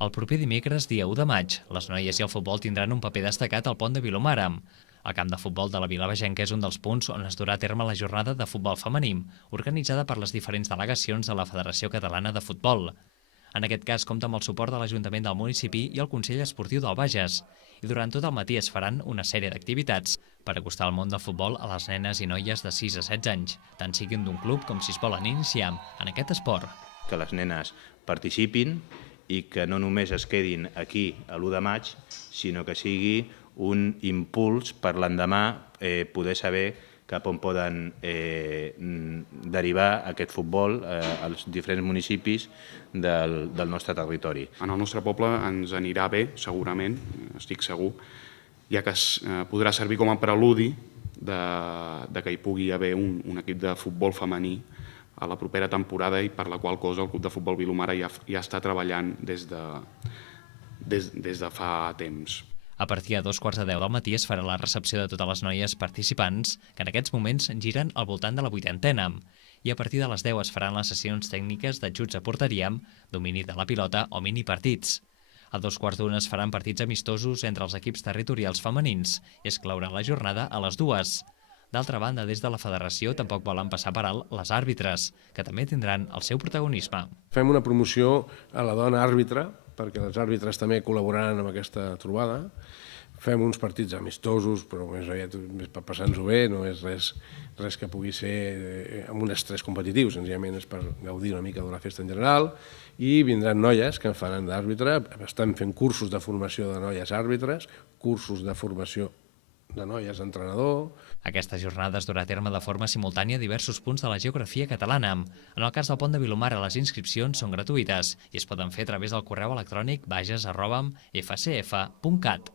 El proper dimecres, dia 1 de maig, les noies i el futbol tindran un paper destacat al pont de Vilomara. El camp de futbol de la Vilavegenca és un dels punts on es durà a terme la jornada de futbol femení, organitzada per les diferents delegacions de la Federació Catalana de Futbol. En aquest cas, compta amb el suport de l'Ajuntament del municipi i el Consell Esportiu del Bages. I durant tot el matí es faran una sèrie d'activitats per acostar el món del futbol a les nenes i noies de 6 a 16 anys, tant siguin d'un club com si es volen iniciar en aquest esport. Que les nenes participin i que no només es quedin aquí a l'1 de maig, sinó que sigui un impuls per l'endemà poder saber cap on poden derivar aquest futbol als diferents municipis del nostre territori. En el nostre poble ens anirà bé, segurament, estic segur, ja que podrà servir com a preludi que hi pugui haver un equip de futbol femení a la propera temporada i per la qual cosa el Club de Futbol Vilomara ja està treballant des de fa temps. A partir de 2:15 del matí es farà la recepció de totes les noies participants, que en aquests moments giren al voltant de la 80ena. I a partir de les 10 es faran les sessions tècniques d'ajuts a porteria, domini de la pilota o minipartits. A 2:15 es faran partits amistosos entre els equips territorials femenins i es claurà la jornada a les 2. D'altra banda, des de la federació tampoc volen passar per alt les àrbitres, que també tindran el seu protagonisme. Fem una promoció a la dona àrbitre, perquè els àrbitres també col·laboraran amb aquesta trobada. Fem uns partits amistosos, però més aviat per passar-nos-ho bé, no és res que pugui ser amb un estrès competitiu, senzillament és per gaudir una mica de la festa en general, i vindran noies que faran d'àrbitre, estan fent cursos de formació de noies àrbitres, cursos de formació de noies entrenador. Aquesta jornada es durà a terme de forma simultània a diversos punts de la geografia catalana. En el cas del pont de Vilomara, les inscripcions són gratuïtes i es poden fer a través del correu electrònic bages@fcf.cat.